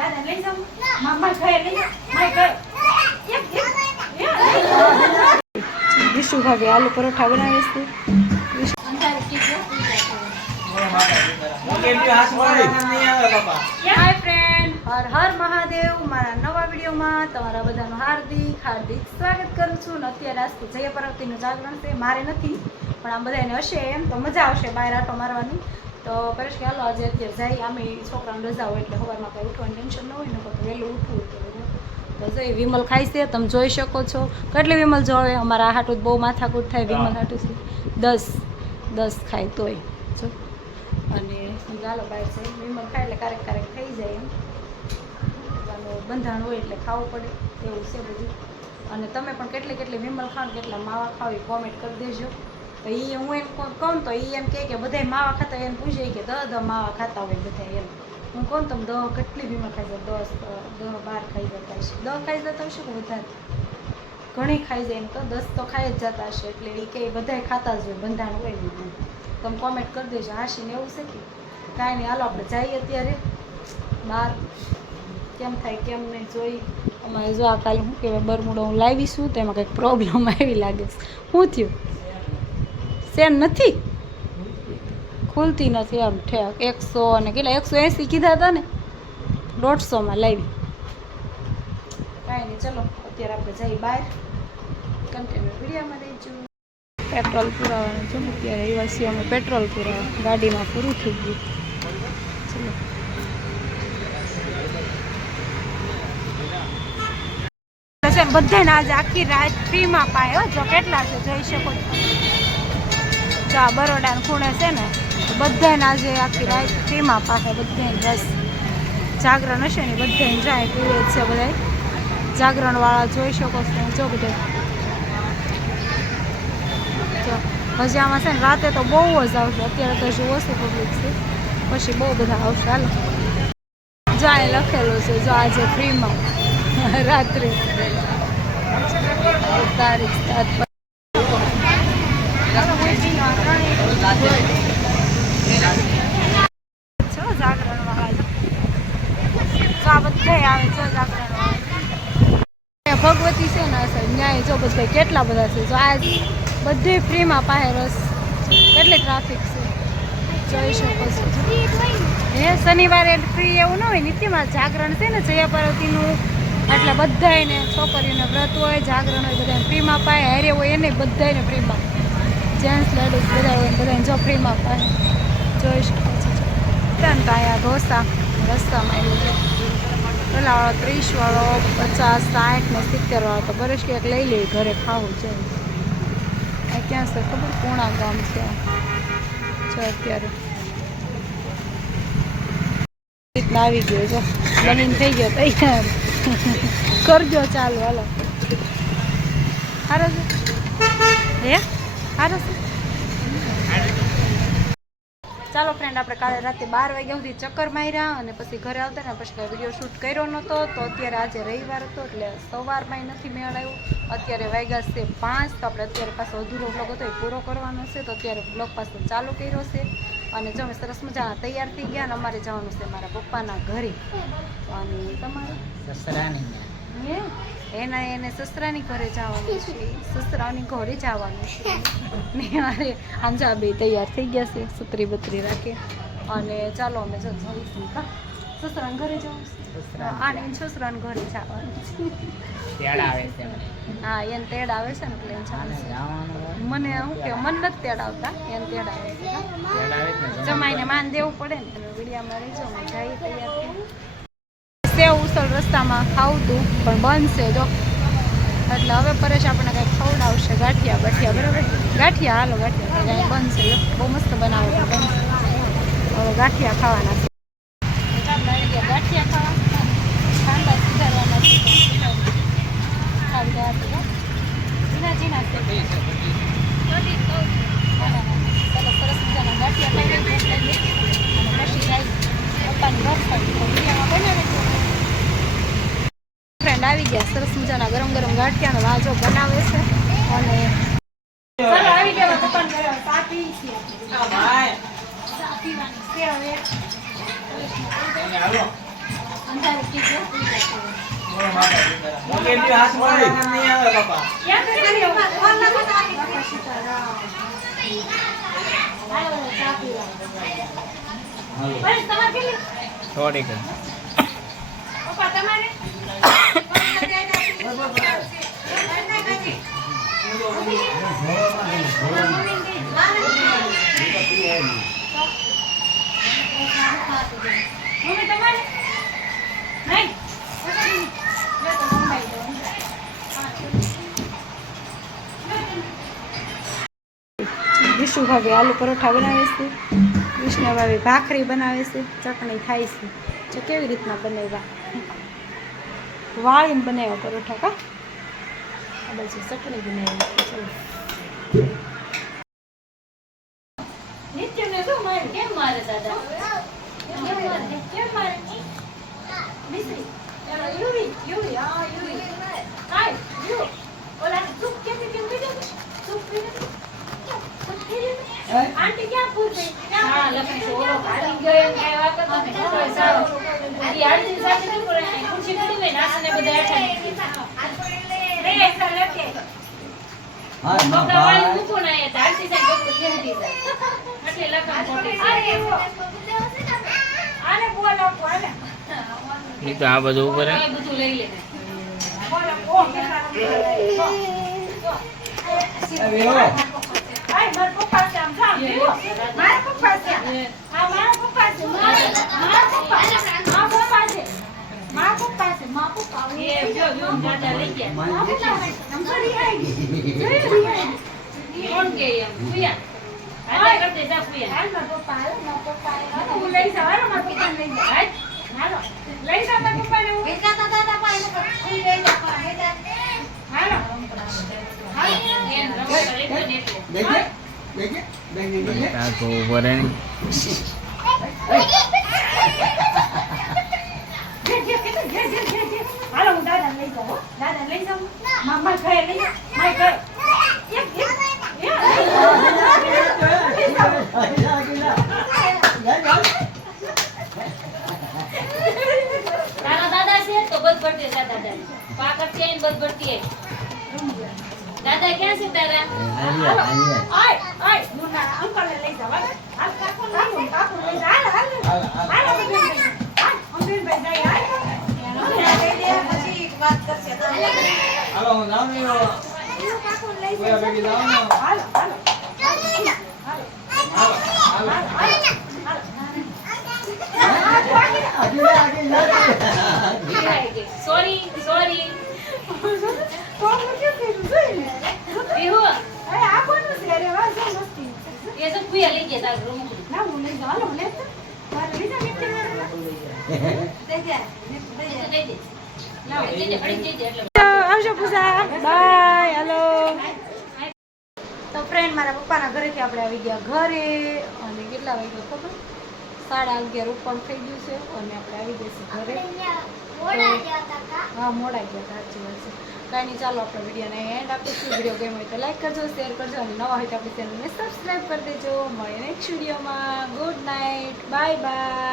દાદા લઈ જાવ મામા ઘરે લઈ જાવ માય ઘરે વિશુ ભાભી આલુ પરોઠા બનાવે છે હાય ફ્રેન્ડ હર હર મહાદેવ મારા નવા વિડીયોમાં તમારા બધાનું હાર્દિક હાર્દિક સ્વાગત કરું છું. અત્યારે આજ તો જયા પાર્વતીનું જાગરણ છે, મારે નથી પણ આમ બધાને હશે એમ તો મજા આવશે બહાર આટો મારવાની. તો પરેશ કે હાલો આજે અત્યારે જાય આમે છોકરાને રજા હોય એટલે સવારમાં કંઈ ઉઠવાનું ટેન્શન ન હોય ને તો વહેલું ઉઠવું તો જઈ વિમલ ખાય છે તમે જોઈ શકો છો. કેટલી વિમલ જોવે અમારા હાટું બહુ માથાકૂટ થાય વિમલ હાટું છે 10 ખાય તોય જો અને ચાલો બહાર જઈ વિમલ ખાય એટલે ક્યારેક થઈ જાય એમ બંધાણ હોય એટલે ખાવું પડે એવું છે બધું. અને તમે પણ કેટલી વિમલ ખાવ ને કેટલા માવા ખાવ એ કોમેન્ટ કરી દેજો. તો એ હું એમ કહું તો એ એમ કહે કે બધા માવા ખાતા હોય એને પૂછે કે 10 માવા ખાતા હોય બધા એમ. હું કહું તમે 10 કેટલી વિમલ ખાઈ જાય 10 12 ખાઈ જતા હશે 10 ખાઈ જતા હશે કે વધારે ઘણી ખાઈ જાય એમ તો 10 તો ખાઈ જ જતા હશે એટલે એ કે બધાય ખાતા જ હોય બંધાણ હોય ને તમે કોમેન્ટ કરી દેજો. હાશીને એવું છે કે કાંઈ નહીં હાલો આપણે જઈએ અત્યારે બહાર કેમ થાય કેમ નહીં જોઈ. અમારે જો આ કાલે શું કહેવાય બરમુડો હું લાવીશું તો એમાં કંઈક પ્રોબ્લેમ આવી લાગે છે. શું થયું સેન નથી ખુલતી નથી આમ ઠેક 100 અને કેટલા 180 કીધા હતા ને 150માં લાવી. કાંઈ નહીં ચલો અત્યારે આપણે જઈએ બહાર કન્ટેનર વિડીયામાં રહીશું. પેટ્રોલ પુરાવાનું છે ને અત્યારે એવા છીએ અમે પેટ્રોલ પુરાવા ગાડીમાં પૂરું થઈ ગયું. ચલો બધાને આજે આખી રાત ફ્રીમાં પાયો જો કેટલા છે જોઈ શકો છો. આ બરોડાના ખૂણે છે ને બધાને આજે આખી રાત ફ્રીમાં પાકે બધાને બસ જાગરણ હશે ને બધાને જાય પીવે જ છે બધા જાગરણવાળા જોઈ શકો છો જો બધા જો હજી આમાં છે ને રાતે તો બહુ જ આવશે અત્યારે તો હજી ઓછું પબ્લિક છે પછી બહુ બધા આવશે. હાલો જાય લખેલું છે જો આજે ફ્રીમાં રાત્રે તારીખ 7 જાગરણ વાળા બધા આવે છે જાગરણ વાળા ભગવતી છે ને અસર ન્યાય જો બધા કેટલા બધા છે જો આજ બધે ફ્રીમાં પાસે રસ કેટલી ટ્રાફિક છે જોઈ શકો છો. હે શનિવારે ફ્રી એવું ન હોય નીતિમાં જાગરણ છે ને જયા પાર્વતીનું એટલે બધાને છોકરીઓને વ્રત હોય જાગરણ હોય બધાને ફ્રીમાં પાય હારે હોય એને બધાને ફ્રીમાં જેન્ટ્સ લેડીઝ બધા હોય બધાને જો ફ્રીમાં પાય જોઈ શકો છો. તો અહીંયા ઢોસા રસ્તામાં આવ્યું છે પેલા 30 વાળો 50 60 ને 70 વાળો તો બરેશ ક્યાંક લઈ લે ઘરે ખાવું છે. આ ક્યાં છે ખબર પૂણા ગામ છે જો અત્યારે રીતના આવી ગયો જો બનીને થઈ ગયો તૈયાર કરજો ચાલો હાલો હારો હે હારો ચાલો ફ્રેન્ડ આપણે કાલે રાતે 12 વાગ્યા સુધી ચક્કર માર્યા અને પછી ઘરે આવતા ને પછી કાંઈ વિડીયો શૂટ કર્યો નહોતો તો અત્યારે આજે રવિવાર હતો એટલે સવારમાં નથી મેળ આવ્યો. અત્યારે વાગ્યા છે 5 તો આપણે અત્યારે પાછો અધૂરો બ્લોગ હતો એ પૂરો કરવાનો છે તો અત્યારે બ્લોગ પાછો ચાલુ કર્યો છે. અને જો અમે સરસ મજાના તૈયાર થઈ ગયા અને અમારે જવાનું છે મારા પપ્પાના ઘરે અને તમારે એને સસરાની ઘરે જવાનું છે સસરાની ઘરે જવાનું છે ને મારે આંજા બે તૈયાર થઈ ગયા છે સતરી બત્રી રાખે અને ચાલો અમે જો જઈશું સસરાને ઘરે જવાનું છે આને સસરાને ઘરે જવાનું છે. હા એને તેડ આવે છે ને એટલે જવાનું મને શું કે મન નથી તેડ આવતા એને તેડ આવે છે જમાઈને માન દેવું પડે ને તમે વિડીયામાં રહીજો અમે જઈએ તૈયાર સેવ ઉસળ રસ્તામાં ખાવું હતું પણ બંધ છે જો એટલે હવે પરેશ આપણને કંઈક ખવડાવશે ગાંઠિયા બરાબર ગાંઠિયા હાલો ગાંઠિયા કંઈ બંધ છે બહુ મસ્ત બનાવે છે બંધ હવે ગાંઠિયા ખાવાના છે ગાંઠિયા ખાવા ઠંડા સુધારવાના ચાલો સરસ મજાના ગાંઠિયા ખાઈ અને પછી જાય પપ્પાની ઘર બનાવે ફ્રેન્ડ આવી ગયા સરસ મજાના ગરમ ગાંઠિયાનો વાજો બનાવે છે અને આવી ગયા પપ્પાને ઘરે ચા પી છીએ ચા પીવાની છે હવે અંધારી કી જો મોકે બી હાથ મારે નહીં આવે બાપા. યાદ કરી ફોન લગો તો બાપા સીતારામ હાલો ચા પીવા હાલો. બસ તમારે કેટલી થોડીક જ. પપ્પા તમારે મમ્મી તમારે નહીં વિષ્ણુ ભાભી આલુ પરોઠા બનાવે છે, વિષ્ણુ ભાભી ભાખરી બનાવે છે, ચટણી ખાય છે. જો કેવી રીતના બનાવ્યા, વાળીને બનાવ્યા પરોઠા કા આ બાજુ ચટણી બનાવી. નિત્યને શું મારે કેમ મારે દાદા કેમ મારે મિશ્રી યુવી યુવી આ યુવી હાય યુ ઓલા સુપ કેમ પીજો સુપ પીજો આંટી ક્યાં પૂર ગઈ હા લખણી ઓલો ખાલી ગયો એમ કઈ વાત નથી સારો ઈ આંટી સાથે શું કરે ખુરશી પડી હોય નાસને બધા આઠા રે એસા લખે હા બકરા બાપા. વાળી મૂકો ના એ આંટી સાથે બકરા કેહતી જાય એટલે લખણ મોટી અરે એવો આને બોલ આપો આને ઈ તો આ બધું ઉપર હે. આ બધું લઈ લે બોલ આપો કેટલા આય મારા પપ્પા છે આમ જામ મારા પપ્પા છે આ મારા પપ્પા છે મારા પપ્પા છે મારા પપ્પા છે મારા પપ્પા એ જો જો દાદા લઈ ગયા મારા પપ્પા આમ કરી આવી કોણ કે એમ ફુયા આને કરતે જા ફુયા હાલ મારા પપ્પા હાલ હું લઈ જાવ હાલો મારા પપ્પા લઈ જાવ હાલો લઈ જાવ મારા પપ્પા ને હું દાદા પાસે લઈ જાવ હાલો આ તો ઉપર હે. હાલો હું દાદા લઈ જાઉં દાદા લઈ જાઉં મામા ઘરે લઈ જાઉં માય ઘરે તારા દાદા છે તો બધ ભરતી દાદા પાકર છે ને બધ ભરતી દાદા ક્યાં છે તારા આય આય મુન્ના અંકલ ને લઈ જાવ હાલ કાકો લઈ જા હાલ હાલ હાલ બેન હાલ અંબેન ભાઈ જાય હાલો હું જાઉં ને કાકો લઈ કોઈ આ બેટી જાઉં ને. હાલ હાલ હાલો હાલો. સોરી સોરી વિહુ આ કોનું છે રે વાહ જો મસ્તી એ તો કુયા લઈ ગયા તાર રૂમ ના હું લઈ જાવ લે તો મારે લઈ જા મિત્ર દે દે દે દે ના દે દે પડી દે એટલે આવજો પૂજા બાય હેલો. તો ફ્રેન્ડ મારા પપ્પાના ઘરેથી આપણે આવી ગયા ઘરે અને કેટલા વાગ્યા ખબર 11:30 ઉપર થઈ ગયું છે અને આપણે આવી ગયા ઘરે હા મોડા ગયા હતા સાચી વાત છે. કાંઈ નહીં ચાલો આપણે વિડીયોને એન્ડ આપીશું. વિડીયો ગમ્યો હોય તો લાઈક કરજો શેર કરજો અને નવા હોય તો આપણી ચેનલને સબસ્ક્રાઈબ કરી દેજો. મળીએ નેક્સ્ટ વિડીયોમાં. Good night bye bye.